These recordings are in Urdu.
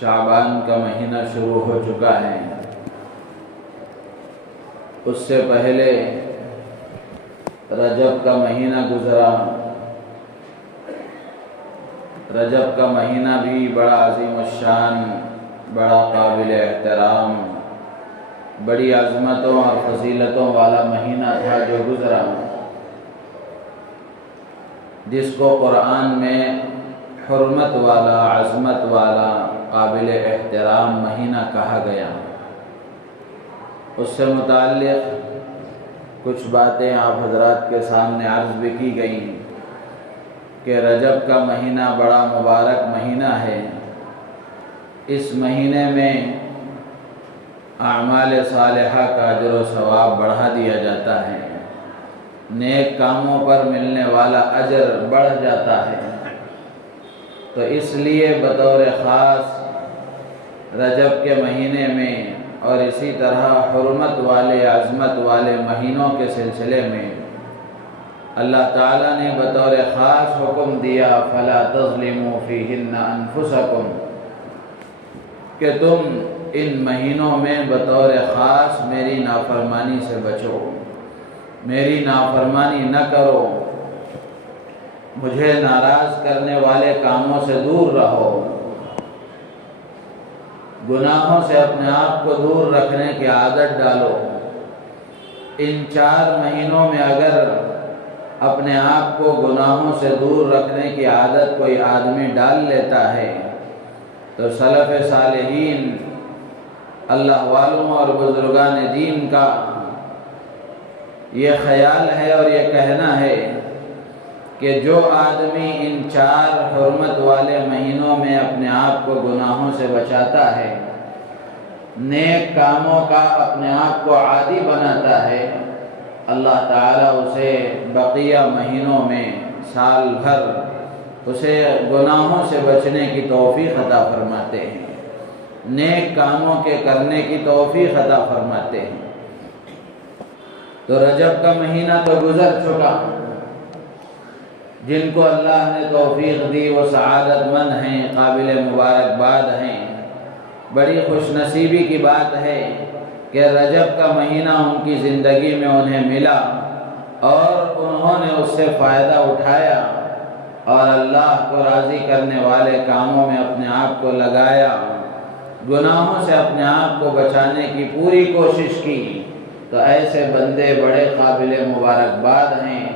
شعبان کا مہینہ شروع ہو چکا ہے۔ اس سے پہلے رجب کا مہینہ گزرا۔ رجب کا مہینہ بھی بڑا عظیم الشان، بڑا قابل احترام، بڑی عظمتوں اور فضیلتوں والا مہینہ تھا جو گزرا، جس کو قرآن میں حرمت والا، عظمت والا، قابل احترام مہینہ کہا گیا۔ اس سے متعلق کچھ باتیں آپ حضرات کے سامنے عرض بھی کی گئیں کہ رجب کا مہینہ بڑا مبارک مہینہ ہے۔ اس مہینے میں اعمال صالحہ کا اجر و ثواب بڑھا دیا جاتا ہے، نیک کاموں پر ملنے والا اجر بڑھ جاتا ہے۔ تو اس لیے بطور خاص رجب کے مہینے میں اور اسی طرح حرمت والے، عظمت والے مہینوں کے سلسلے میں اللہ تعالیٰ نے بطور خاص حکم دیا فَلَا تَظْلِمُوا فِيهِنَّ أَنفُسَكُمْ، کہ تم ان مہینوں میں بطور خاص میری نافرمانی سے بچو، میری نافرمانی نہ کرو، مجھے ناراض کرنے والے کاموں سے دور رہو، گناہوں سے اپنے آپ کو دور رکھنے کی عادت ڈالو۔ ان 4 مہینوں میں اگر اپنے آپ کو گناہوں سے دور رکھنے کی عادت کوئی آدمی ڈال لیتا ہے تو سلف صالحین، اللہ والوں اور بزرگان دین کا یہ خیال ہے اور یہ کہنا ہے کہ جو آدمی ان 4 حرمت والے مہینوں میں اپنے آپ کو گناہوں سے بچاتا ہے، نیک کاموں کا اپنے آپ کو عادی بناتا ہے، اللہ تعالیٰ اسے بقیہ مہینوں میں سال بھر اسے گناہوں سے بچنے کی توفیق عطا فرماتے ہیں، نیک کاموں کے کرنے کی توفیق عطا فرماتے ہیں۔ تو رجب کا مہینہ تو گزر چکا، جن کو اللہ نے توفیق دی وہ سعادت مند ہیں، قابل مبارکباد ہیں۔ بڑی خوش نصیبی کی بات ہے کہ رجب کا مہینہ ان کی زندگی میں انہیں ملا اور انہوں نے اس سے فائدہ اٹھایا اور اللہ کو راضی کرنے والے کاموں میں اپنے آپ کو لگایا، گناہوں سے اپنے آپ کو بچانے کی پوری کوشش کی۔ تو ایسے بندے بڑے قابل مبارکباد ہیں،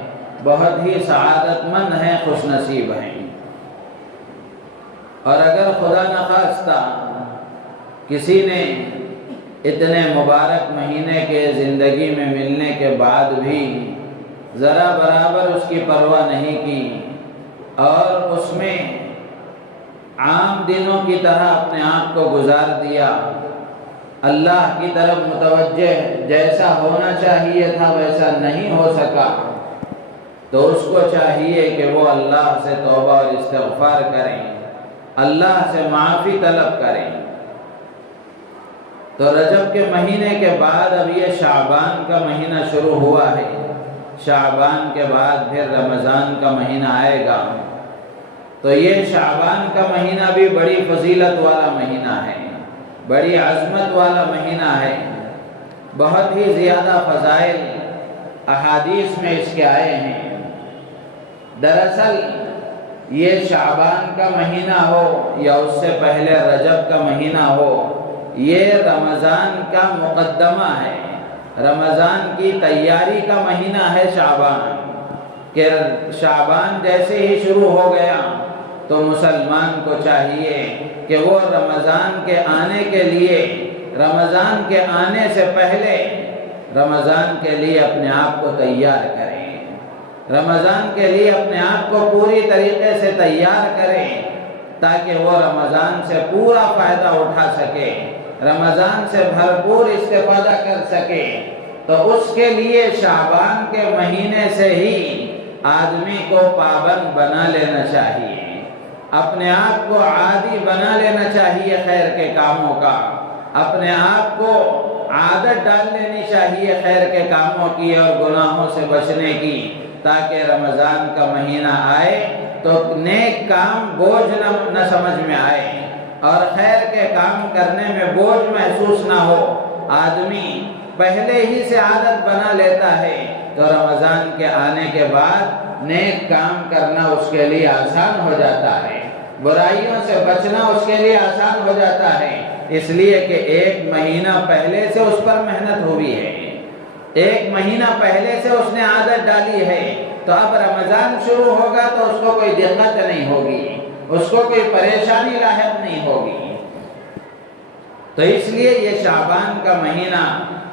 بہت ہی سعادت مند ہیں، خوش نصیب ہیں۔ اور اگر خدا نخواستہ کسی نے اتنے مبارک مہینے کے زندگی میں ملنے کے بعد بھی ذرا برابر اس کی پرواہ نہیں کی اور اس میں عام دنوں کی طرح اپنے آپ کو گزار دیا، اللہ کی طرف متوجہ جیسا ہونا چاہیے تھا ویسا نہیں ہو سکا، تو اس کو چاہیے کہ وہ اللہ سے توبہ اور استغفار کریں، اللہ سے معافی طلب کریں۔ تو رجب کے مہینے کے بعد اب یہ شعبان کا مہینہ شروع ہوا ہے، شعبان کے بعد پھر رمضان کا مہینہ آئے گا۔ تو یہ شعبان کا مہینہ بھی بڑی فضیلت والا مہینہ ہے، بڑی عظمت والا مہینہ ہے، بہت ہی زیادہ فضائل احادیث میں اس کے آئے ہیں۔ دراصل یہ شعبان کا مہینہ ہو یا اس سے پہلے رجب کا مہینہ ہو، یہ رمضان کا مقدمہ ہے، رمضان کی تیاری کا مہینہ ہے شعبان، کہ شعبان جیسے ہی شروع ہو گیا تو مسلمان کو چاہیے کہ وہ رمضان کے آنے کے لیے، رمضان کے آنے سے پہلے رمضان کے لیے اپنے آپ کو تیار کریں، رمضان کے لیے اپنے آپ کو پوری طریقے سے تیار کریں تاکہ وہ رمضان سے پورا فائدہ اٹھا سکے، رمضان سے بھرپور استفادہ کر سکے۔ تو اس کے لیے شعبان کے مہینے سے ہی آدمی کو پابند بنا لینا چاہیے، اپنے آپ کو عادی بنا لینا چاہیے خیر کے کاموں کا، اپنے آپ کو عادت ڈال لینی چاہیے خیر کے کاموں کی اور گناہوں سے بچنے کی، تاکہ رمضان کا مہینہ آئے تو نیک کام بوجھ نہ سمجھ میں آئے، اور خیر کے کام کرنے میں بوجھ محسوس نہ ہو، آدمی پہلے ہی سے عادت بنا لیتا ہے تو رمضان کے آنے کے بعد نیک کام کرنا اس کے لیے آسان ہو جاتا ہے، برائیوں سے بچنا اس کے لیے آسان ہو جاتا ہے، اس لیے کہ ایک مہینہ پہلے سے اس پر محنت ہوئی ہے، ایک مہینہ پہلے سے اس نے عادت ڈالی ہے، تو اب رمضان شروع ہوگا تو اس کو کوئی دقت نہیں ہوگی، اس کو کوئی پریشانی لاحق نہیں ہوگی۔ تو اس لیے یہ شعبان کا مہینہ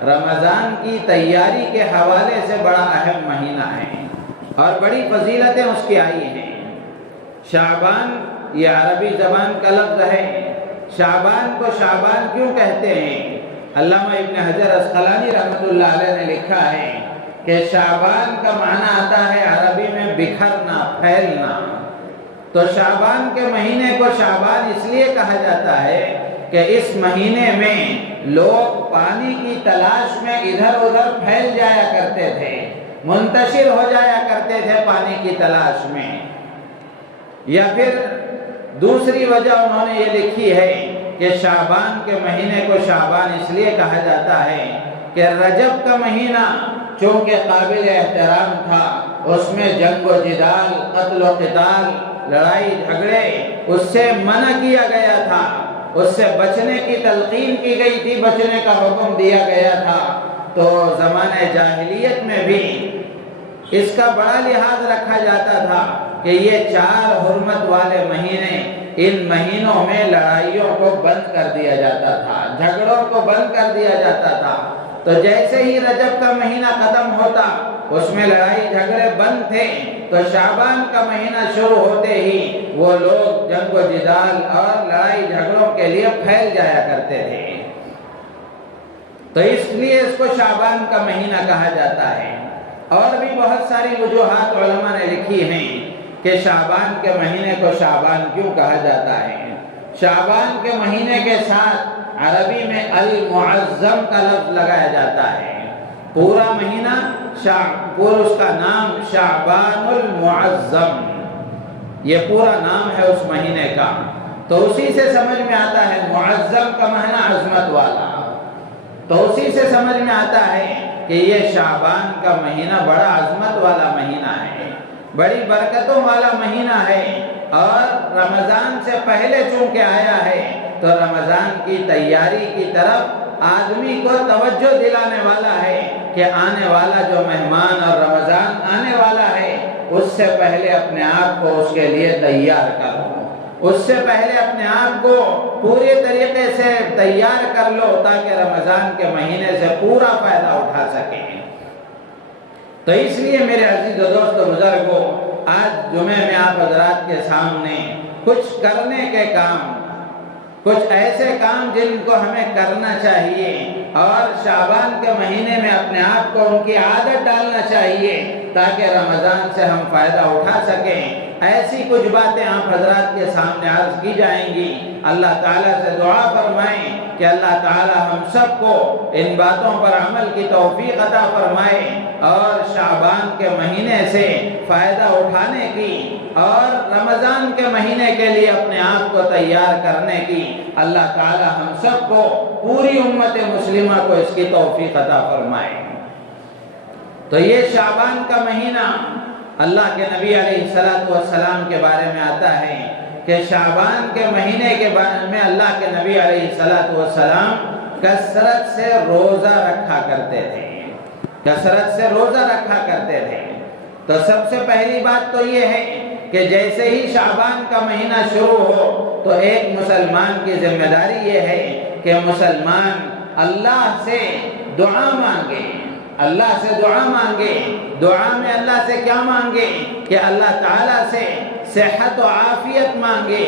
رمضان کی تیاری کے حوالے سے بڑا اہم مہینہ ہے اور بڑی فضیلتیں اس کی آئی ہیں۔ شعبان یہ عربی زبان کا لفظ ہے۔ شعبان کو شعبان کیوں کہتے ہیں؟ علامہ ابن حجر اسقلانی رحمۃ اللہ علیہ نے لکھا ہے کہ شعبان کا معنی آتا ہے عربی میں بکھرنا، پھیلنا۔ تو شعبان کے مہینے کو شعبان اس لیے کہا جاتا ہے کہ اس مہینے میں لوگ پانی کی تلاش میں ادھر ادھر پھیل جایا کرتے تھے، منتشر ہو جایا کرتے تھے پانی کی تلاش میں۔ یا پھر دوسری وجہ انہوں نے یہ لکھی ہے کہ شعبان کے مہینے کو شعبان اس لیے کہا جاتا ہے کہ رجب کا مہینہ چونکہ قابل احترام تھا، اس میں جنگ و جدال، قتل و قتال، لڑائی جھگڑے اس سے منع کیا گیا تھا، اس سے بچنے کی تلقین کی گئی تھی، بچنے کا حکم دیا گیا تھا۔ تو زمانہ جاہلیت میں بھی اس کا بڑا لحاظ رکھا جاتا تھا کہ یہ 4 حرمت والے مہینے، ان مہینوں میں لڑائیوں کو بند کر دیا جاتا تھا، جھگڑوں کو بند کر دیا جاتا تھا۔ تو جیسے ہی رجب کا مہینہ ختم ہوتا، اس میں لڑائی جھگڑے بند تھے، تو شعبان کا مہینہ شروع ہوتے ہی وہ لوگ جنگ و جدال اور لڑائی جھگڑوں کے لیے پھیل جایا کرتے تھے۔ تو اس لیے اس کو شعبان کا مہینہ کہا جاتا ہے۔ اور بھی بہت ساری وجوہات علماء نے لکھی ہیں کہ شعبان کے مہینے کو شعبان کیوں کہا جاتا ہے۔ شعبان کے مہینے کے ساتھ عربی میں المعظم کا لفظ لگایا جاتا ہے۔ پورا مہینہ پورا اس کا نام شعبان المعظم، یہ پورا نام ہے اس مہینے کا۔ تو اسی سے سمجھ میں آتا ہے، معظم کا معنی عظمت والا، تو اسی سے سمجھ میں آتا ہے کہ یہ شعبان کا مہینہ بڑا عظمت والا مہینہ ہے، بڑی برکتوں والا مہینہ ہے، اور رمضان سے پہلے چونکہ آیا ہے تو رمضان کی تیاری کی طرف آدمی کو توجہ دلانے والا ہے کہ آنے والا جو مہمان اور رمضان آنے والا ہے، اس سے پہلے اپنے آپ کو اس کے لیے تیار کرو، اس سے پہلے اپنے آپ کو پورے طریقے سے تیار کر لو تاکہ رمضان کے مہینے سے پورا فائدہ اٹھا سکیں۔ تو اس لیے میرے عزیز و دوست و بزرگوں، آج جمعے میں آپ حضرات کے سامنے کچھ کرنے کے کام، کچھ ایسے کام جن کو ہمیں کرنا چاہیے اور شعبان کے مہینے میں اپنے آپ کو ان کی عادت ڈالنا چاہیے تاکہ رمضان سے ہم فائدہ اٹھا سکیں، ایسی کچھ باتیں آپ حضرات کے سامنے عرض کی جائیں گی۔ اللہ تعالیٰ سے دعا فرمائیں کہ اللہ تعالیٰ ہم سب کو ان باتوں پر عمل کی توفیق عطا فرمائے اور شعبان کے مہینے سے فائدہ اٹھانے کی اور رمضان کے مہینے کے لیے اپنے آپ کو تیار کرنے کی اللہ تعالیٰ ہم سب کو، پوری امت مسلمہ کو اس کی توفیق عطا فرمائے۔ تو یہ شعبان کا مہینہ اللہ کے نبی علیہ السلام کے بارے میں آتا ہے کہ شعبان کے مہینے کے بارے میں اللہ کے نبی علیہ السلام کثرت سے روزہ رکھا کرتے تھے، کثرت سے روزہ رکھا کرتے تھے۔ تو سب سے پہلی بات تو یہ ہے کہ جیسے ہی شعبان کا مہینہ شروع ہو تو ایک مسلمان کی ذمہ داری یہ ہے کہ مسلمان اللہ سے دعا مانگے، اللہ سے دعا مانگے۔ دعا میں اللہ سے کیا مانگے کہ اللہ تعالیٰ سے صحت و عافیت مانگے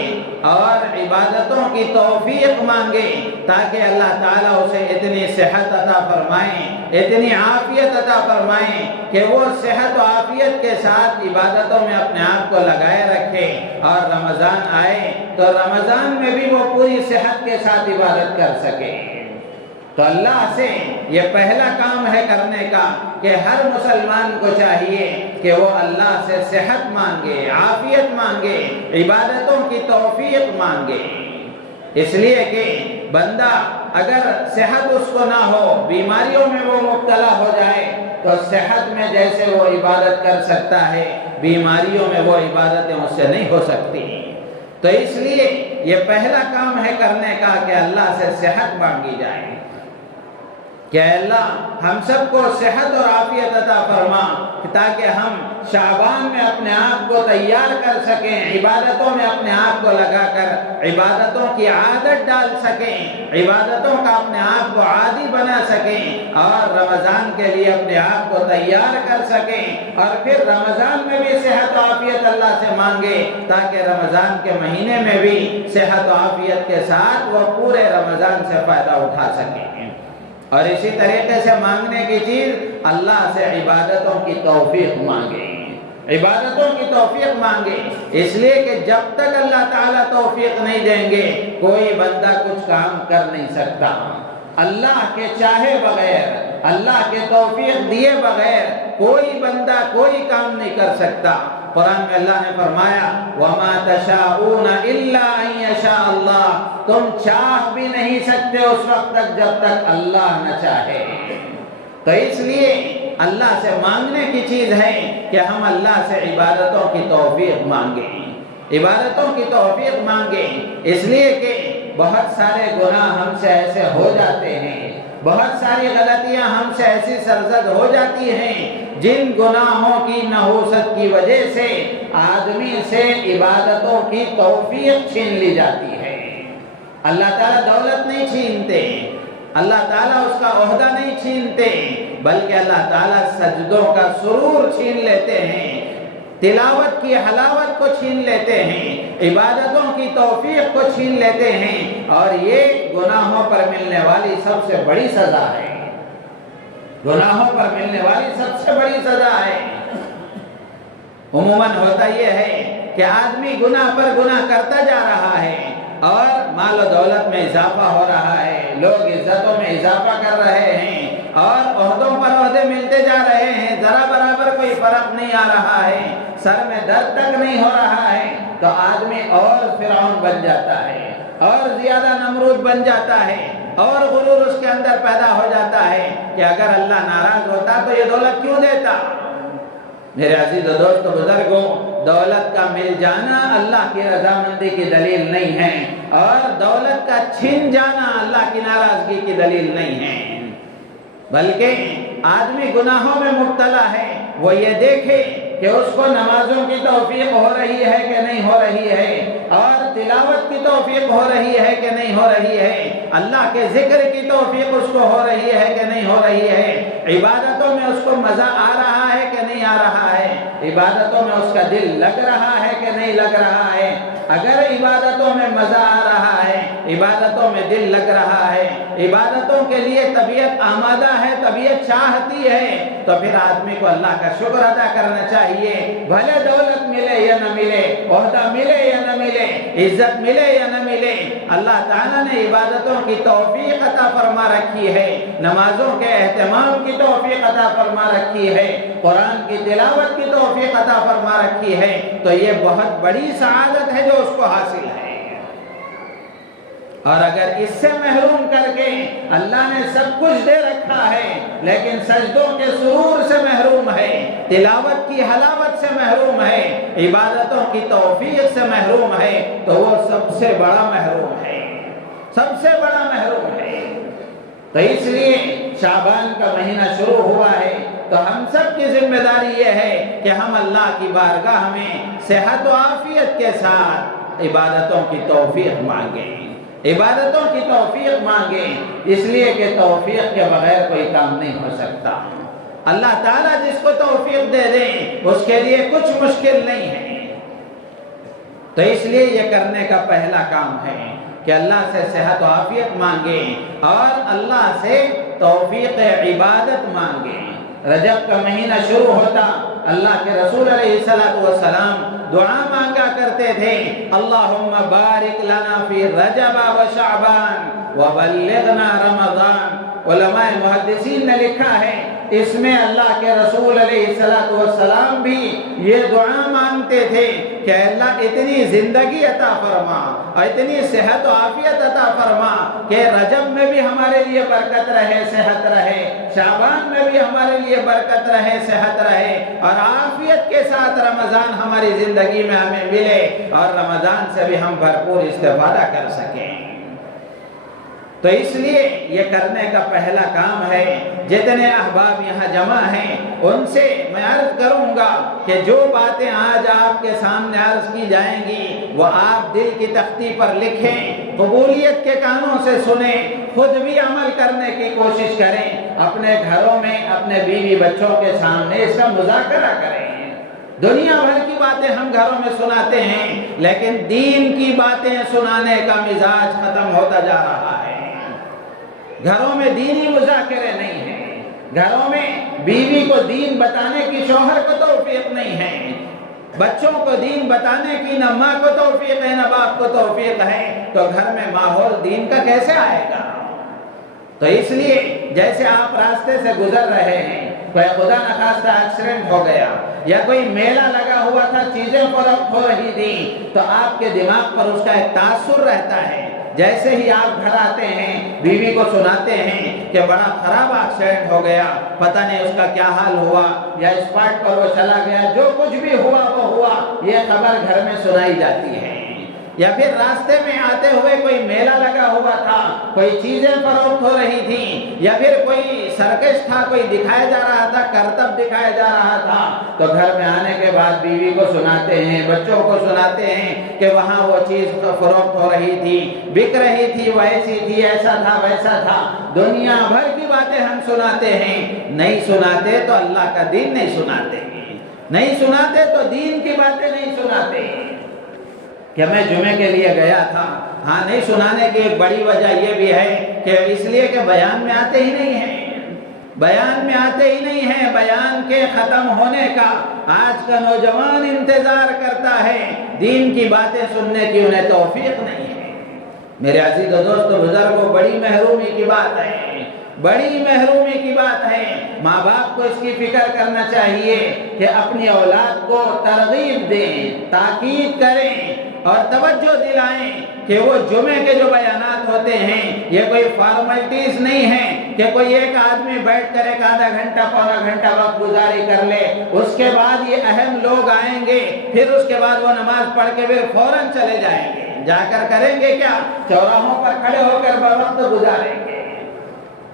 اور عبادتوں کی توفیق مانگے تاکہ اللہ تعالیٰ اسے اتنی صحت عطا فرمائیں، اتنی عافیت عطا فرمائیں کہ وہ صحت و عافیت کے ساتھ عبادتوں میں اپنے آپ کو لگائے رکھے، اور رمضان آئے تو رمضان میں بھی وہ پوری صحت کے ساتھ عبادت کر سکے۔ تو اللہ سے یہ پہلا کام ہے کرنے کا کہ ہر مسلمان کو چاہیے کہ وہ اللہ سے صحت مانگے، عافیت مانگے، عبادتوں کی توفیق مانگے۔ اس لیے کہ بندہ اگر صحت اس کو نہ ہو، بیماریوں میں وہ مبتلا ہو جائے، تو صحت میں جیسے وہ عبادت کر سکتا ہے، بیماریوں میں وہ عبادتیں اس سے نہیں ہو سکتی۔ تو اس لیے یہ پہلا کام ہے کرنے کا کہ اللہ سے صحت مانگی جائے کہ اے اللہ ہم سب کو صحت اور عافیت عطا فرما، تاکہ ہم شعبان میں اپنے آپ کو تیار کر سکیں، عبادتوں میں اپنے آپ کو لگا کر عبادتوں کی عادت ڈال سکیں، عبادتوں کا اپنے آپ کو عادی بنا سکیں، اور رمضان کے لیے اپنے آپ کو تیار کر سکیں، اور پھر رمضان میں بھی صحت و عافیت اللہ سے مانگے، تاکہ رمضان کے مہینے میں بھی صحت و عافیت کے ساتھ وہ پورے رمضان سے فائدہ اٹھا سکیں۔ اور اسی طریقے سے مانگنے کی چیز اللہ سے عبادتوں کی توفیق مانگے، عبادتوں کی توفیق مانگے، اس لیے کہ جب تک اللہ تعالیٰ توفیق نہیں دیں گے کوئی بندہ کچھ کام کر نہیں سکتا۔ اللہ کے چاہے بغیر، اللہ کے توفیق دیے بغیر کوئی بندہ کوئی کام نہیں کر سکتا۔ قرآن میں اللہ نے فرمایا وَمَا تَشَاءُونَ إِلَّا أَن يَشَاءَ اللَّهُ، تم چاہ بھی نہیں سکتے اس وقت تک جب تک اللہ نہ چاہے۔ تو اس لیے اللہ سے مانگنے کی چیز ہے کہ ہم اللہ سے عبادتوں کی توفیق مانگیں، عبادتوں کی توفیق مانگیں، اس لیے کہ بہت سارے گناہ ہم سے ایسے ہو جاتے ہیں، بہت ساری غلطیاں ہم سے ایسی سرزد ہو جاتی ہیں جن گناہوں کی نحوست کی وجہ سے آدمی سے عبادتوں کی توفیق چھین لی جاتی ہے۔ اللہ تعالیٰ دولت نہیں چھینتے، اللہ تعالیٰ اس کا عہدہ نہیں چھینتے، بلکہ اللہ تعالیٰ سجدوں کا سرور چھین لیتے ہیں، تلاوت کی حلاوت کو چھین لیتے ہیں، عبادتوں کی توفیق کو چھین لیتے ہیں، اور یہ گناہوں پر ملنے والی سب سے بڑی سزا ہے، گناہوں پر ملنے والی سب سے بڑی سزا ہے۔ عموماً ہوتا یہ ہے کہ آدمی گناہ پر گناہ کرتا جا رہا ہے، اور مال و دولت میں اضافہ ہو رہا ہے، لوگ عزتوں میں اضافہ کر رہے ہیں، اور عہدوں پر عہدے ملتے جا رہے ہیں، ذرا برابر کوئی فرق نہیں آ رہا ہے، سر میں درد تک نہیں ہو رہا ہے، تو آدمی اور فرعون بن جاتا ہے، اور زیادہ نمرود بن جاتا ہے، اور غرور اس کے اندر پیدا ہو جاتا ہے کہ اگر اللہ ناراض ہوتا تو یہ دولت کیوں دیتا۔ میرے عزیز و دوست بزرگوں، دولت کا مل جانا اللہ کی رضامندی کی دلیل نہیں ہے، اور دولت کا چھن جانا اللہ کی ناراضگی کی دلیل نہیں ہے، بلکہ آدمی گناہوں میں مبتلا ہے، وہ یہ دیکھے کہ اس کو نمازوں کی توفیق ہو رہی ہے کہ نہیں ہو رہی ہے، اور تلاوت کی توفیق ہو رہی ہے کہ نہیں ہو رہی ہے، اللہ کے ذکر کی توفیق اس کو ہو رہی ہے کہ نہیں ہو رہی ہے، عبادتوں میں اس کو مزہ آ رہا ہے کہ نہیں آ رہا ہے، عبادتوں میں اس کا دل لگ رہا ہے کہ نہیں لگ رہا ہے۔ اگر عبادتوں میں مزہ آ رہا ہے، عبادتوں میں دل لگ رہا ہے، عبادتوں کے لیے طبیعت آمادہ ہے، طبیعت چاہتی ہے، تو پھر آدمی کو اللہ کا شکر ادا کرنا چاہیے، بھلے دولت ملے یا نہ ملے، عہدہ ملے یا نہ ملے، عزت ملے یا نہ ملے، اللہ تعالیٰ نے عبادتوں کی توفیق عطا فرما رکھی ہے، نمازوں کے اہتمام کی توفیق عطا فرما رکھی ہے، قرآن کی تلاوت کی توفیق عطا فرما رکھی ہے، تو یہ بہت بڑی سعادت ہے جو اس کو حاصل ہے۔ اور اگر اس سے محروم کر کے اللہ نے سب کچھ دے رکھا ہے لیکن سجدوں کے سرور سے محروم ہے، تلاوت کی حلاوت سے محروم ہے، عبادتوں کی توفیق سے محروم ہے، تو وہ سب سے بڑا محروم ہے، سب سے بڑا محروم ہے۔ تو اس لیے شعبان کا مہینہ شروع ہوا ہے، تو ہم سب کی ذمہ داری یہ ہے کہ ہم اللہ کی بارگاہ میں صحت و عافیت کے ساتھ عبادتوں کی توفیق مانگیں، عبادتوں کی توفیق مانگیں، اس لیے کہ توفیق کے بغیر کوئی کام نہیں ہو سکتا۔ اللہ تعالیٰ جس کو توفیق دے دیں اس کے لیے کچھ مشکل نہیں ہے۔ تو اس لیے یہ کرنے کا پہلا کام ہے کہ اللہ سے صحت و عافیت مانگیں اور اللہ سے توفیق عبادت مانگیں۔ رجب کا مہینہ شروع ہوتا، اللہ کے رسول علیہ السلام دعا مانگا کرتے تھے، اللہم بارک لنا فی رجب و شعبان وبلغنا رمضان۔ علماء محدثین نے لکھا ہے اس میں اللہ کے رسول علیہ السلام بھی یہ دعا مانگتے تھے کہ اللہ اتنی زندگی عطا فرما اور اتنی صحت و عافیت عطا فرما کہ رجب میں بھی ہمارے لیے برکت رہے، صحت رہے، شعبان میں بھی ہمارے لیے برکت رہے، صحت رہے، اور عافیت کے ساتھ رمضان ہماری زندگی میں ہمیں ملے اور رمضان سے بھی ہم بھرپور استفادہ کر سکیں۔ تو اس لیے یہ کرنے کا پہلا کام ہے۔ جتنے احباب یہاں جمع ہیں ان سے میں عرض کروں گا کہ جو باتیں آج آپ کے سامنے عرض کی جائیں گی وہ آپ دل کی تختی پر لکھیں، قبولیت کے کانوں سے سنیں، خود بھی عمل کرنے کی کوشش کریں، اپنے گھروں میں اپنے بیوی بچوں کے سامنے اس کا مذاکرہ کریں۔ دنیا بھر کی باتیں ہم گھروں میں سناتے ہیں لیکن دین کی باتیں سنانے کا مزاج ختم ہوتا جا رہا ہے۔ گھروں میں دینی مذاکرے نہیں ہیں، گھروں میں بیوی کو دین بتانے کی شوہر کو توفیق نہیں ہے، بچوں کو دین بتانے کی نہ ماں کو توفیق ہے نہ باپ کو توفیق ہے، تو گھر میں ماحول دین کا کیسے آئے گا؟ تو اس لیے جیسے آپ راستے سے گزر رہے ہیں، کوئی خدا نخواستہ ایکسیڈنٹ ہو گیا یا کوئی میلہ لگا ہوا تھا، چیزیں فروخت ہو رہی تھی، تو آپ کے دماغ پر اس کا ایک تاثر رہتا ہے۔ جیسے ہی آپ گھر آتے ہیں بیوی کو سناتے ہیں کہ بڑا خراب ایکسیڈنٹ ہو گیا، پتہ نہیں اس کا کیا حال ہوا، یا اسپاٹ پر وہ چلا گیا، جو کچھ بھی ہوا وہ ہوا، یہ خبر گھر میں سنائی جاتی ہے۔ یا پھر راستے میں آتے ہوئے کوئی میلہ لگا ہوا تھا، کوئی چیزیں فروخت ہو رہی تھیں، یا پھر کوئی سرکش تھا، کوئی دکھایا جا رہا تھا، کرتب دکھایا جا رہا تھا، تو گھر میں آنے کے بعد بیوی کو سناتے ہیں، بچوں کو سناتے ہیں کہ وہاں وہ چیز فروخت ہو رہی تھی، بک رہی تھی، ویسی تھی، ایسا تھا ویسا تھا، دنیا بھر کی باتیں ہم سناتے ہیں۔ نہیں سناتے تو اللہ کا دین نہیں سناتے، نہیں سناتے تو دین کی باتیں نہیں سناتے۔ کہ میں جمعے کے لیے گیا تھا، ہاں نہیں سنانے کی ایک بڑی وجہ یہ بھی ہے کہ اس لیے کہ بیان میں آتے ہی نہیں ہیں، بیان میں آتے ہی نہیں ہیں، بیان کے ختم ہونے کا آج کا نوجوان انتظار کرتا ہے، دین کی باتیں سننے کی انہیں توفیق نہیں ہے۔ میرے عزیز و دوستو بزرگوں، بڑی محرومی کی بات ہے، بڑی محرومی کی بات ہے۔ ماں باپ کو اس کی فکر کرنا چاہیے کہ اپنی اولاد کو ترغیب دیں، تاکید کریں اور توجہ دلائیں کہ وہ جمعے کے جو بیانات ہوتے ہیں یہ کوئی فارمیلٹیز نہیں ہیں کہ کوئی ایک آدمی بیٹھ کر ایک آدھا گھنٹہ پونا گھنٹہ وقت گزاری کر لے، اس کے بعد یہ اہم لوگ آئیں گے، پھر اس کے بعد وہ نماز پڑھ کے پھر فوراً چلے جائیں گے، جا کر کریں گے کیا؟ چوراہوں پر کھڑے ہو کر وقت گزاریں گے۔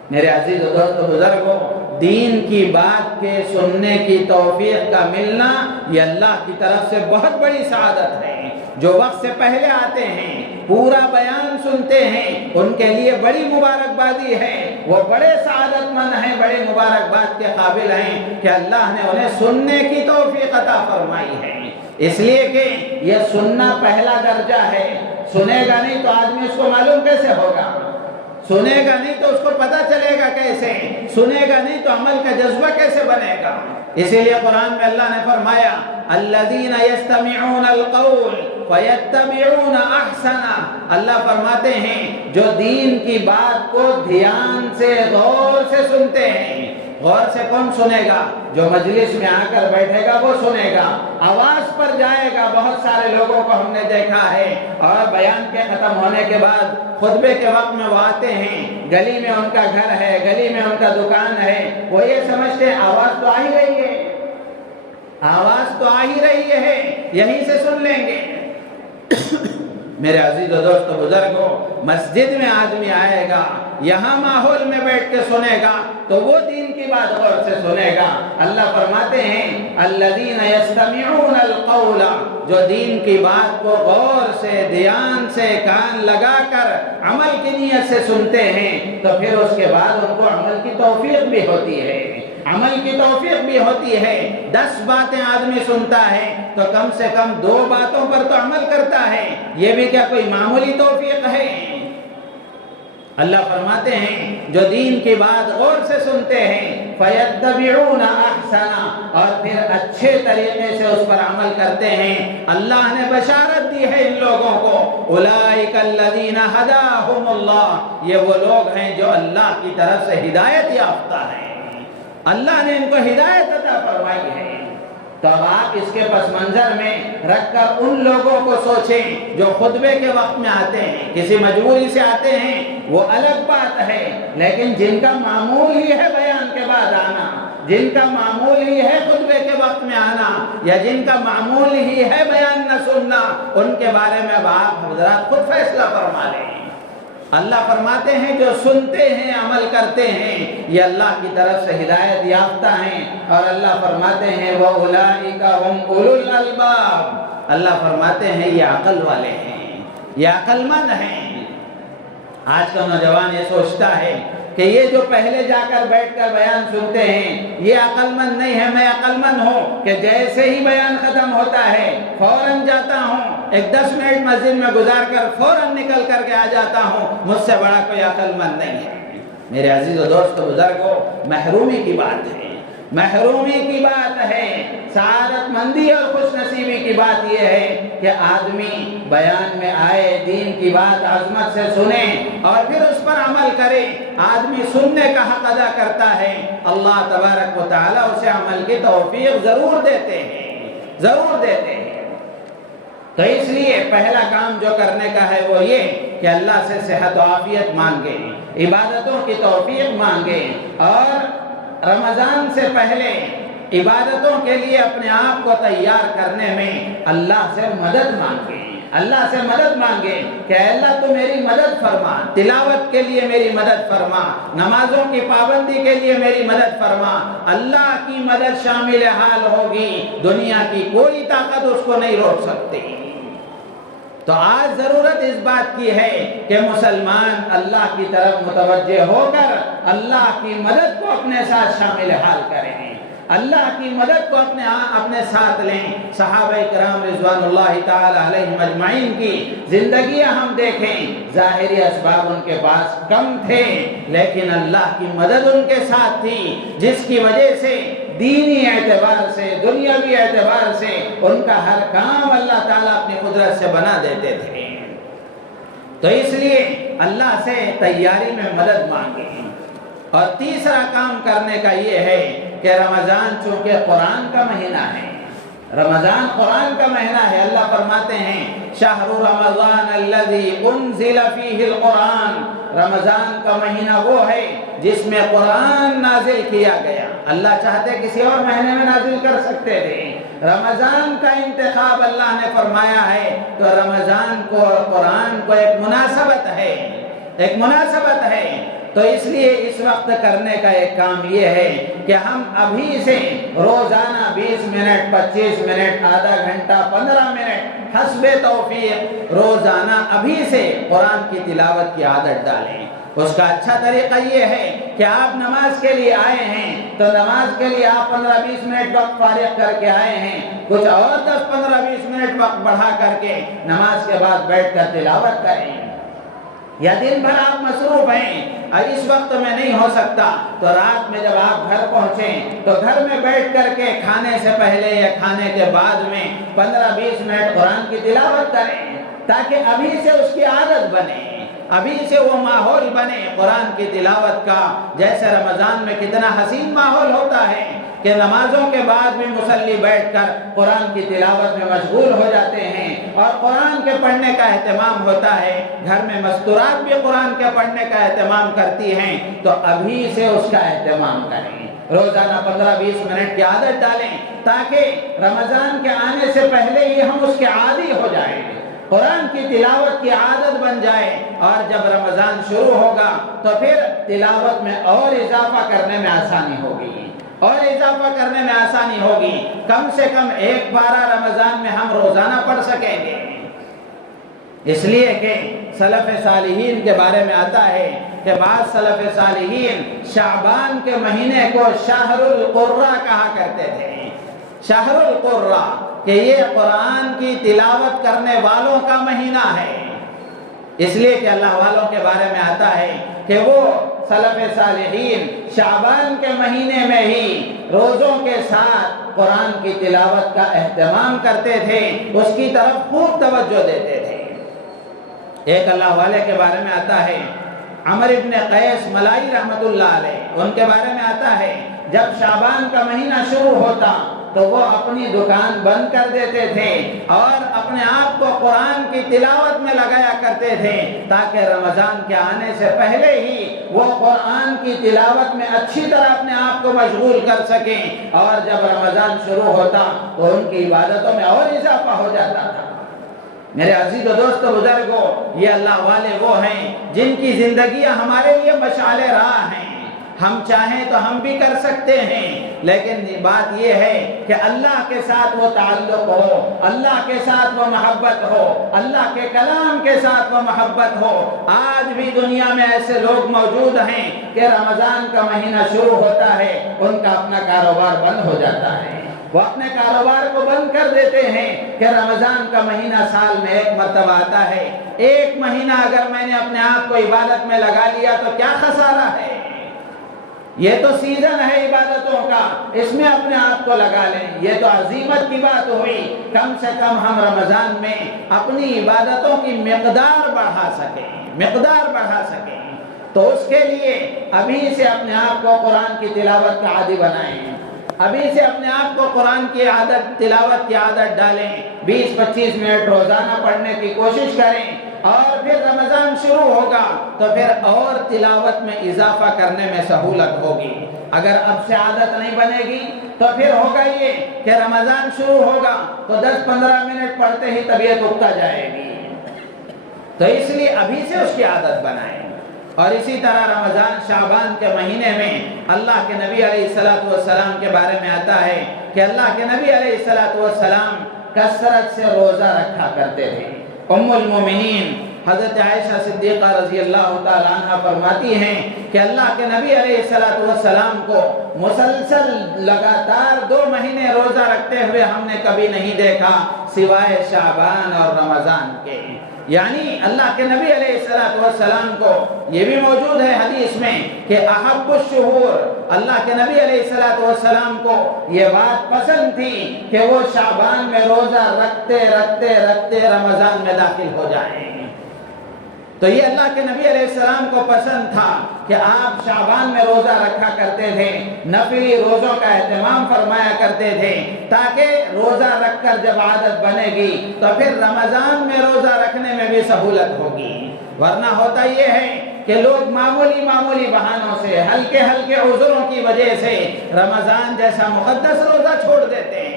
میرے عزیز و دوست بزرگوں، دین کی بات کے سننے کی توفیق کا ملنا یہ اللہ کی طرف سے بہت بڑی سعادت ہے۔ جو وقت سے پہلے آتے ہیں، پورا بیان سنتے ہیں، ان کے لیے بڑی مبارکبادی ہے، وہ بڑے سعادت مند ہیں، بڑے مبارکباد کے قابل ہیں کہ اللہ نے انہیں سننے کی توفیق عطا فرمائی ہے۔ اس لیے کہ یہ سننا پہلا درجہ ہے، سنے گا نہیں تو آدمی اس کو معلوم کیسے ہوگا؟ سنے گا نہیں تو اس کو پتہ چلے گا کیسے؟ سنے گا نہیں تو عمل کا جذبہ کیسے بنے گا؟ اسی لیے قرآن میں اللہ نے فرمایا الذین یستمعون القول فیتبعون احسنہ، اللہ فرماتے ہیں جو دین کی بات کو دھیان سے غور سے سنتے ہیں۔ غور سے کون سنے گا؟ جو مجلس میں آ کر بیٹھے گا وہ سنے گا، آواز پر جائے گا۔ بہت سارے لوگوں کو ہم نے دیکھا ہے اور بیان کے ختم ہونے کے بعد خطبے کے وقت میں وہ آتے ہیں، گلی میں ان کا گھر ہے، گلی میں ان کا دکان ہے، وہ یہ سمجھتے ہیں آواز تو آ ہی رہی ہے، آواز تو آ ہی رہی ہے، یہیں سے سن لیں گے۔ میرے عزیز و دوست بزرگوں، مسجد میں آدمی آئے گا، یہاں ماحول میں بیٹھ کے سنے گا تو وہ دین کی بات غور سے سنے گا۔ اللہ فرماتے ہیں الذین یستمعون القول، جو دین کی بات کو غور سے، دھیان سے، کان لگا کر عمل کی نیت سے سنتے ہیں تو پھر اس کے بعد ان کو عمل کی توفیق بھی ہوتی ہے، عمل کی توفیق بھی ہوتی ہے۔ 10 باتیں آدمی سنتا ہے تو کم سے کم 2 باتوں پر تو عمل کرتا ہے، یہ بھی کیا کوئی معمولی توفیق ہے؟ اللہ فرماتے ہیں جو دین کی بات غور سے سنتے ہیں فَيَتَّبِعُونَ أَحْسَنَ، اور پھر اچھے طریقے سے اس پر عمل کرتے ہیں۔ اللہ نے بشارت دی ہے ان لوگوں کو أُولَئِكَ الَّذِينَ هَدَاهُمُ اللَّهُ، یہ وہ لوگ ہیں جو اللہ کی طرف سے ہدایت یافتہ ہیں۔ اللہ نے ان کو ہدایت عطا فرمائی ہے۔ تو اب آپ اس کے پس منظر میں رکھ کر ان لوگوں کو سوچیں جو خطبے کے وقت میں آتے ہیں، کسی مجبوری سے آتے ہیں، وہ الگ بات ہے، لیکن جن کا معمول ہی ہے بیان کے بعد آنا، جن کا معمول ہی ہے خطبے کے وقت میں آنا، یا جن کا معمول ہی ہے بیان نہ سننا، ان کے بارے میں اب آپ حضرات خود فیصلہ فرما لیں۔ اللہ فرماتے ہیں جو سنتے ہیں عمل کرتے ہیں یہ اللہ کی طرف سے ہدایت یافتہ ہیں، اور اللہ فرماتے ہیں وَأُولَئِكَ هُمْ أُولُو الْأَلْبَابِ، اللہ فرماتے ہیں یہ عقل والے ہیں، یہ عقل مند ہیں۔ آج کا نوجوان یہ سوچتا ہے کہ یہ جو پہلے جا کر بیٹھ کر بیان سنتے ہیں یہ عقل مند نہیں ہے، میں عقل مند ہوں کہ جیسے ہی بیان ختم ہوتا ہے فوراً جاتا ہوں، ایک 10 منٹ مسجد میں گزار کر فوراً نکل کر کے آ جاتا ہوں، مجھ سے بڑا کوئی عقل مند نہیں ہے۔ میرے عزیز و دوست بزرگوں، محرومی کی بات ہے، محرومی کی بات ہے، سعادت مندی اور خوش نصیبی کی بات یہ ہے کہ آدمی بیان میں آئے، دین کی بات عظمت سے سنے اور پھر اس پر عمل کرے۔ آدمی سننے کا حق ادا کرتا ہے، اللہ تبارک و تعالی اسے عمل کی توفیق ضرور دیتے ہیں، ضرور دیتے ہیں۔ تو اس لیے پہلا کام جو کرنے کا ہے وہ یہ کہ اللہ سے صحت و عافیت مانگے، عبادتوں کی توفیق مانگے، اور رمضان سے پہلے عبادتوں کے لیے اپنے آپ کو تیار کرنے میں اللہ سے مدد مانگے، اللہ سے مدد مانگے کہ اللہ تو میری مدد فرما، تلاوت کے لیے میری مدد فرما، نمازوں کی پابندی کے لیے میری مدد فرما۔ اللہ کی مدد شامل حال ہوگی، دنیا کی کوئی طاقت اس کو نہیں روک سکتی۔ تو آج ضرورت اس بات کی ہے کہ مسلمان اللہ کی طرف متوجہ ہو کر اللہ کی مدد کو اپنے ساتھ شامل حال کریں، اللہ کی مدد کو اپنے ساتھ لیں۔ صحابہ کرام رضوان اللہ تعالی علیہم اجمعین کی زندگیاں ہم دیکھیں، ظاہری اسباب ان کے پاس کم تھے لیکن اللہ کی مدد ان کے ساتھ تھی، جس کی وجہ سے دینی اعتبار سے، دنیاوی اعتبار سے ان کا ہر کام اللہ تعالیٰ اپنی قدرت سے بنا دیتے تھے۔ تو اس لیے اللہ سے تیاری میں مدد مانگیں۔ اور تیسرا کام کرنے کا یہ ہے کہ رمضان چونکہ قرآن کا مہینہ ہے، رمضان قرآن کا مہینہ ہے، اللہ فرماتے ہیں شہر رمضان الذی انزل فیہ القرآن، رمضان کا مہینہ وہ ہے جس میں قرآن نازل کیا گیا۔ اللہ چاہتے کسی اور مہینے میں نازل کر سکتے تھے، رمضان کا انتخاب اللہ نے فرمایا ہے، تو رمضان کو اور قرآن کو ایک مناسبت ہے، ایک مناسبت ہے۔ تو اس لیے اس وقت کرنے کا ایک کام یہ ہے کہ ہم ابھی سے روزانہ 20 منٹ، 25 منٹ، آدھا گھنٹہ، 15 منٹ حسب توفیق روزانہ ابھی سے قرآن کی تلاوت کی عادت ڈالیں۔ اس کا اچھا طریقہ یہ ہے کہ آپ نماز کے لیے آئے ہیں تو نماز کے لیے آپ 15-20 منٹ وقت فارغ کر کے آئے ہیں، کچھ اور 10-15-20 منٹ وقت بڑھا کر کے نماز کے بعد بیٹھ کر تلاوت کریں۔ یا دن بھر آپ مصروف ہیں اور اس وقت میں نہیں ہو سکتا تو رات میں جب آپ گھر پہنچیں تو گھر میں بیٹھ کر کے کھانے سے پہلے یا کھانے کے بعد میں 15-20 منٹ قرآن کی تلاوت کریں، تاکہ ابھی سے اس کی عادت بنے، ابھی سے وہ ماحول بنے قرآن کی تلاوت کا۔ جیسے رمضان میں کتنا حسین ماحول ہوتا ہے کہ نمازوں کے بعد بھی مصلی بیٹھ کر قرآن کی تلاوت میں مشغول ہو جاتے ہیں اور قرآن کے پڑھنے کا اہتمام ہوتا ہے، گھر میں مستورات بھی قرآن کے پڑھنے کا اہتمام کرتی ہیں، تو ابھی سے اس کا اہتمام کریں، روزانہ 15-20 منٹ کی عادت ڈالیں تاکہ رمضان کے آنے سے پہلے ہی ہم اس کے عادی ہو جائیں، قرآن کی تلاوت کی عادت بن جائے، اور جب رمضان شروع ہوگا تو پھر تلاوت میں اور اضافہ کرنے میں آسانی ہوگی، اور اضافہ کرنے میں آسانی ہوگی، کم سے کم 1 پارہ رمضان میں ہم روزانہ پڑھ سکیں گے۔ اس لیے کہ سلف صالحین کے بارے میں آتا ہے کہ بعض سلف صالحین شعبان کے مہینے کو شہر القرہ کہا کرتے تھے، شہر القرہ، کہ یہ قرآن کی تلاوت کرنے والوں کا مہینہ ہے، اس لیے کہ اللہ والوں کے بارے میں آتا ہے کہ وہ سلف صالحین شعبان کے مہینے میں ہی روزوں کے ساتھ قرآن کی تلاوت کا اہتمام کرتے تھے، اس کی طرف خوب توجہ دیتے تھے۔ ایک اللہ والے کے بارے میں آتا ہے عمر ابن قیس ملائی رحمت اللہ علیہ، ان کے بارے میں آتا ہے جب شعبان کا مہینہ شروع ہوتا تو وہ اپنی دکان بند کر دیتے تھے اور اپنے آپ کو قرآن کی تلاوت میں لگایا کرتے تھے تاکہ رمضان کے آنے سے پہلے ہی وہ قرآن کی تلاوت میں اچھی طرح اپنے آپ کو مشغول کر سکیں، اور جب رمضان شروع ہوتا تو ان کی عبادتوں میں اور اضافہ ہو جاتا تھا۔ میرے عزیز و دوست بزرگوں، یہ اللہ والے وہ ہیں جن کی زندگیاں ہمارے لیے مشعل راہ ہیں۔ ہم چاہیں تو ہم بھی کر سکتے ہیں، لیکن بات یہ ہے کہ اللہ کے ساتھ وہ تعلق ہو، اللہ کے ساتھ وہ محبت ہو، اللہ کے کلام کے ساتھ وہ محبت ہو۔ آج بھی دنیا میں ایسے لوگ موجود ہیں کہ رمضان کا مہینہ شروع ہوتا ہے، ان کا اپنا کاروبار بند ہو جاتا ہے، وہ اپنے کاروبار کو بند کر دیتے ہیں کہ رمضان کا مہینہ سال میں ایک مرتبہ آتا ہے، ایک مہینہ اگر میں نے اپنے آپ کو عبادت میں لگا لیا تو کیا خسارہ ہے، یہ تو سیزن ہے عبادتوں کا، اس میں اپنے آپ کو لگا لیں۔ یہ تو عظیمت کی بات ہوئی، کم سے کم ہم رمضان میں اپنی عبادتوں کی مقدار بڑھا سکیں، تو اس کے لیے ابھی سے اپنے آپ کو قرآن کی تلاوت کا عادی بنائیں، ابھی سے اپنے آپ کو قرآن کی تلاوت کی عادت ڈالیں، 20-25 منٹ روزانہ پڑھنے کی کوشش کریں، اور پھر رمضان شروع ہوگا تو پھر اور تلاوت میں اضافہ کرنے میں سہولت ہوگی۔ اگر اب سے عادت نہیں بنے گی تو پھر ہوگا یہ کہ رمضان شروع ہوگا تو 10-15 منٹ پڑھتے ہی طبیعت اکتا جائے گی، تو اس لیے ابھی سے اس کی عادت بنائیں۔ اور اسی طرح رمضان شعبان کے مہینے میں اللہ کے نبی علیہ السلام کے بارے میں آتا ہے کہ اللہ کے نبی علیہ السلام کثرت سے روزہ رکھا کرتے تھے۔ ام المومنین حضرت عائشہ صدیقہ رضی اللہ تعالیٰ عنہ فرماتی ہیں کہ اللہ کے نبی علیہ السلام کو مسلسل لگاتار 2 مہینے روزہ رکھتے ہوئے ہم نے کبھی نہیں دیکھا سوائے شعبان اور رمضان کے۔ یعنی اللہ کے نبی علیہ السلام کو یہ بھی موجود ہے حدیث میں کہ احب الشہور، اللہ کے نبی علیہ السلام کو یہ بات پسند تھی کہ وہ شعبان میں روزہ رکھتے رمضان میں داخل ہو جائیں۔ تو یہ اللہ کے نبی علیہ السلام کو پسند تھا کہ آپ شعبان میں روزہ رکھا کرتے تھے، نفلی روزوں کا اہتمام فرمایا کرتے تھے، تاکہ روزہ رکھ کر جب عادت بنے گی تو پھر رمضان میں روزہ رکھنے میں بھی سہولت ہوگی۔ ورنہ ہوتا یہ ہے کہ لوگ معمولی بہانوں سے، ہلکے عذروں کی وجہ سے رمضان جیسا مقدس روزہ چھوڑ دیتے ہیں۔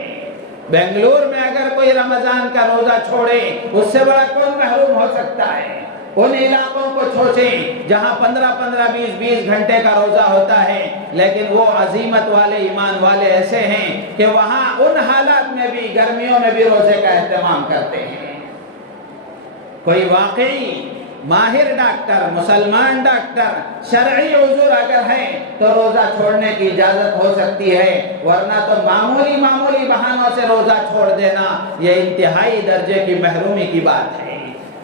بنگلور میں اگر کوئی رمضان کا روزہ چھوڑے اس سے بڑا کون محروم ہو سکتا ہے؟ ان علاقوں کو چھوڑیں جہاں 15-20 گھنٹے کا روزہ ہوتا ہے، لیکن وہ عظیمت والے ایمان والے ایسے ہیں کہ وہاں ان حالات میں بھی، گرمیوں میں بھی روزے کا اہتمام کرتے ہیں۔ کوئی واقعی ماہر ڈاکٹر، مسلمان ڈاکٹر، شرعی عذر اگر ہے تو روزہ چھوڑنے کی اجازت ہو سکتی ہے، ورنہ تو معمولی بہانوں سے روزہ چھوڑ دینا یہ انتہائی درجے کی محرومی کی بات ہے۔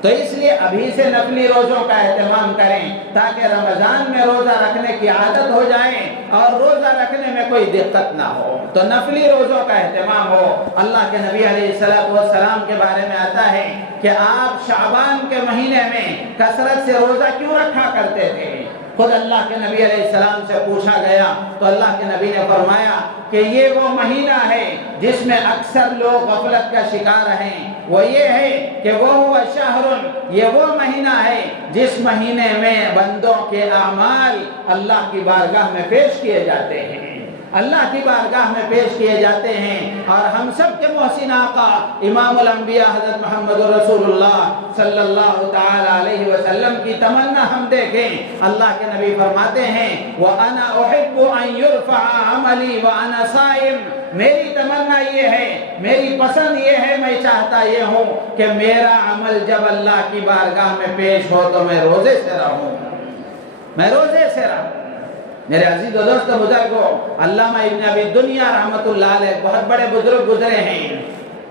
تو اس لیے ابھی سے نفلی روزوں کا اہتمام کریں تاکہ رمضان میں روزہ رکھنے کی عادت ہو جائے اور روزہ رکھنے میں کوئی دقت نہ ہو، تو نفلی روزوں کا اہتمام ہو۔ اللہ کے نبی علیہ السلام کے بارے میں آتا ہے کہ آپ شعبان کے مہینے میں کثرت سے روزہ کیوں رکھا کرتے تھے؟ خود اللہ کے نبی علیہ السلام سے پوچھا گیا تو اللہ کے نبی نے فرمایا کہ یہ وہ مہینہ ہے جس میں اکثر لوگ غفلت کا شکار ہیں، وہ یہ ہے کہ وہ شہر، یہ وہ مہینہ ہے جس مہینے میں بندوں کے اعمال اللہ کی بارگاہ میں پیش کیے جاتے ہیں، اللہ کی بارگاہ میں پیش کیے جاتے ہیں، اور ہم سب کے محسن آقا امام الانبیاء حضرت محمد رسول اللہ صلی اللہ تعالی علیہ وسلم کی تمنا ہم دیکھیں۔ اللہ کے نبی فرماتے ہیں وَأَنَا أُحِبُّ أَن يُرْفَعَ عَمَلِي وَأَنَا صَائِمٌ، میری تمنا یہ ہے، میری پسند یہ ہے، میں چاہتا یہ ہوں کہ میرا عمل جب اللہ کی بارگاہ میں پیش ہو تو میں روزے سے رہوں، میں روزے سے رہوں۔ میرے عزیز و دوست بزرگوں، علامہ ابن ابی دنیا رحمت اللہ علیہ بہت بڑے بزرگ گزرے ہیں،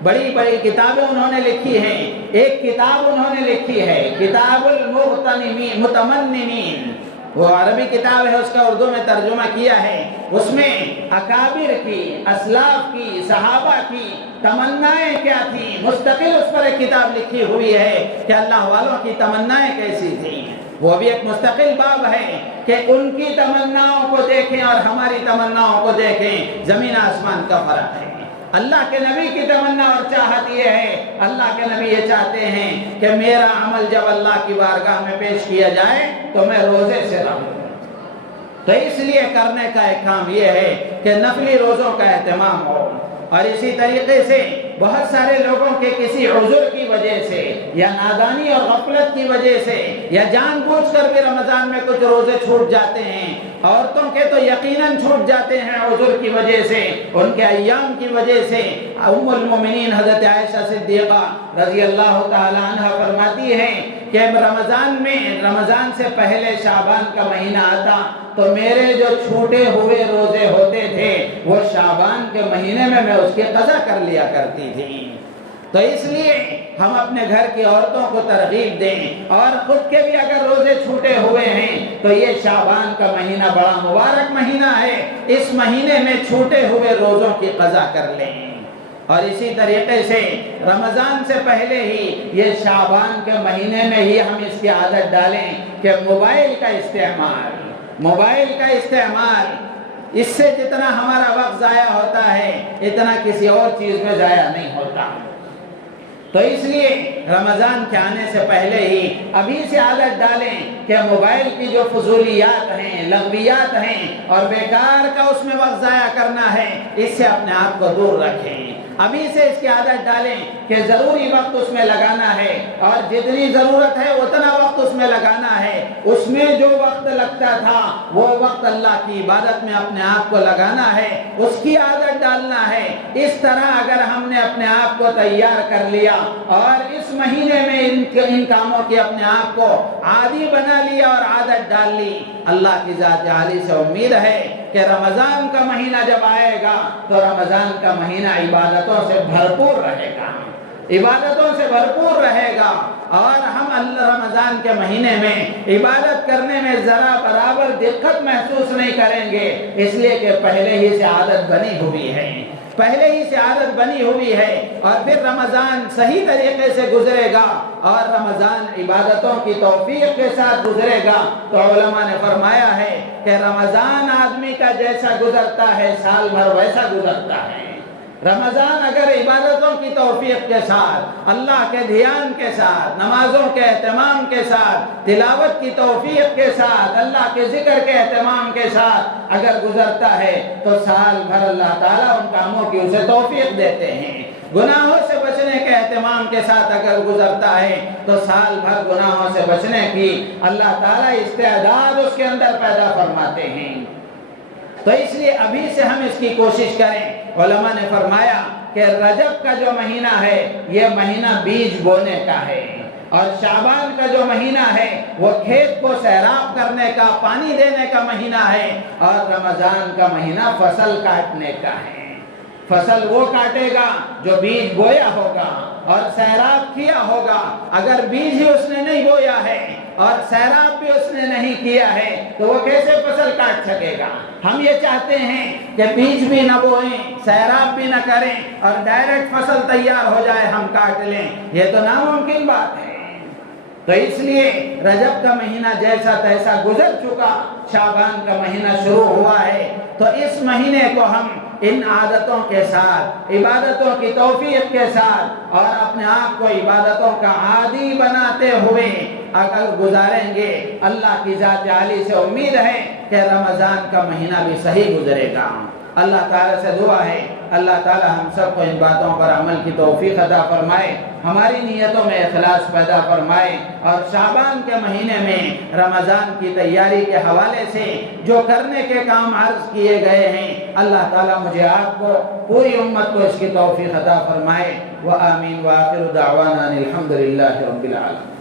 بڑی کتابیں انہوں نے لکھی ہیں۔ ایک کتاب انہوں نے لکھی ہے کتاب المتمنین، وہ عربی کتاب ہے، اس کا اردو میں ترجمہ کیا ہے۔ اس میں اکابر کی، اسلاف کی، صحابہ کی تمنائیں کیا تھیں، مستقل اس پر ایک کتاب لکھی ہوئی ہے کہ اللہ والوں کی تمنائیں کیسی تھیں۔ وہ بھی ایک مستقل باب ہے کہ ان کی تمناؤں کو دیکھیں اور ہماری تمناؤں کو دیکھیں، زمین آسمان کا فرق ہے۔ اللہ کے نبی کی تمنا اور چاہت یہ ہے، اللہ کے نبی یہ چاہتے ہیں کہ میرا عمل جب اللہ کی بارگاہ میں پیش کیا جائے تو میں روزے سے رہوں۔ تو اس لیے کرنے کا ایک کام یہ ہے کہ نفلی روزوں کا اہتمام ہو، اور اسی طریقے سے بہت سارے لوگوں کے کسی عذر کی وجہ سے یا نادانی اور غفلت کی وجہ سے یا جان بوجھ کر بھی رمضان میں کچھ روزے چھوٹ جاتے ہیں۔ عورتوں کے تو یقیناً چھوٹ جاتے ہیں عذر کی وجہ سے، ان کے ایام کی وجہ سے۔ ام المومنین حضرت عائشہ صدیقہ رضی اللہ تعالی عنہ فرماتی ہیں کہ رمضان سے پہلے شعبان کا مہینہ آتا تو میرے جو چھوٹے ہوئے روزے ہوتے تھے وہ شعبان کے مہینے میں اس کی قضا کر لیا کرتی تھی۔ تو اس لیے ہم اپنے گھر کی عورتوں کو ترغیب دیں، اور خود کے بھی اگر روزے چھوٹے ہوئے ہیں تو یہ شعبان کا مہینہ بڑا مبارک مہینہ ہے، اس مہینے میں چھوٹے ہوئے روزوں کی قضا کر لیں۔ اور اسی طریقے سے رمضان سے پہلے ہی یہ شعبان کے مہینے میں ہی ہم اس کی عادت ڈالیں کہ موبائل کا استعمال اس سے جتنا ہمارا وقت ضائع ہوتا ہے اتنا کسی اور چیز میں ضائع نہیں ہوتا۔ تو اس لیے رمضان کے آنے سے پہلے ہی ابھی سے عادت ڈالیں کہ موبائل کی جو فضولیات ہیں، لغویات ہیں اور بیکار کا اس میں وقت ضائع کرنا ہے، اس سے اپنے آپ کو دور رکھیں۔ ابھی سے اس کی عادت ڈالیں کہ ضروری وقت اس میں لگانا ہے، اور جتنی ضرورت ہے اتنا وقت اس میں لگانا ہے۔ اس میں جو وقت لگتا تھا وہ وقت اللہ کی عبادت میں اپنے آپ کو لگانا ہے، اس کی عادت ڈالنا ہے۔ اس طرح اگر ہم نے اپنے آپ کو تیار کر لیا اور اس مہینے میں ان کاموں کی اپنے آپ کو عادی بنا لیا اور عادت ڈال لی، اللہ کی ذات عالی سے امید ہے کہ رمضان کا مہینہ جب آئے گا تو رمضان کا مہینہ عبادتوں سے بھرپور رہے گا، اور ہم رمضان کے مہینے میں عبادت کرنے میں ذرا برابر دقت محسوس نہیں کریں گے، اس لیے کہ پہلے ہی سے عادت بنی ہوئی ہے، اور پھر رمضان صحیح طریقے سے گزرے گا اور رمضان عبادتوں کی توفیق کے ساتھ گزرے گا۔ تو علماء نے فرمایا ہے کہ رمضان آدمی کا جیسا گزرتا ہے سال بھر ویسا گزرتا ہے۔ رمضان اگر عبادتوں کی توفیق کے ساتھ، اللہ کے دھیان کے ساتھ، نمازوں کے اہتمام کے ساتھ، تلاوت کی توفیق کے ساتھ، اللہ کے ذکر کے اہتمام کے ساتھ اگر گزرتا ہے تو سال بھر اللہ تعالیٰ ان کاموں کی اسے توفیق دیتے ہیں۔ گناہوں سے بچنے کے اہتمام کے ساتھ اگر گزرتا ہے تو سال بھر گناہوں سے بچنے کی اللہ تعالیٰ استعداد اس کے اندر پیدا فرماتے ہیں۔ تو اس لیے ابھی سے ہم اس کی کوشش کریں۔ علماء نے فرمایا کہ رجب کا جو مہینہ ہے یہ مہینہ بیج بونے کا ہے، اور شعبان کا جو مہینہ ہے وہ کھیت کو سیراب کرنے کا، پانی دینے کا مہینہ ہے، اور رمضان کا مہینہ فصل کاٹنے کا ہے۔ فصل وہ کاٹے گا جو بیج بویا ہوگا اور سیراب کیا ہوگا۔ اگر بیج ہی اس نے نہیں بویا ہے اور سیراب بھی اس نے نہیں کیا ہے تو وہ کیسے فصل کاٹ سکے گا؟ ہم یہ چاہتے ہیں کہ بیج بھی نہ بوئیں، سیراب بھی نہ کریں اور ڈائریکٹ فصل تیار ہو جائے ہم کاٹ لیں، یہ تو ناممکن بات ہے۔ تو اس لیے رجب کا مہینہ جیسا تیسا گزر چکا، شعبان کا مہینہ شروع ہوا ہے، تو اس مہینے کو ہم ان عادتوں کے ساتھ، عبادتوں کی توفیق کے ساتھ اور اپنے آپ کو عبادتوں کا عادی بناتے ہوئے اگر گزاریں گے، اللہ کی ذات عالی سے امید ہے کہ رمضان کا مہینہ بھی صحیح گزرے گا۔ اللہ تعالیٰ سے دعا ہے اللہ تعالیٰ ہم سب کو ان باتوں پر عمل کی توفیق عطا فرمائے، ہماری نیتوں میں اخلاص پیدا فرمائے، اور شعبان کے مہینے میں رمضان کی تیاری کے حوالے سے جو کرنے کے کام عرض کیے گئے ہیں اللہ تعالیٰ مجھے آپ کو پوری امت کو اس کی توفیق عطا فرمائے۔ وآمین وآخر دعوانا الحمدللہ رب العالمین۔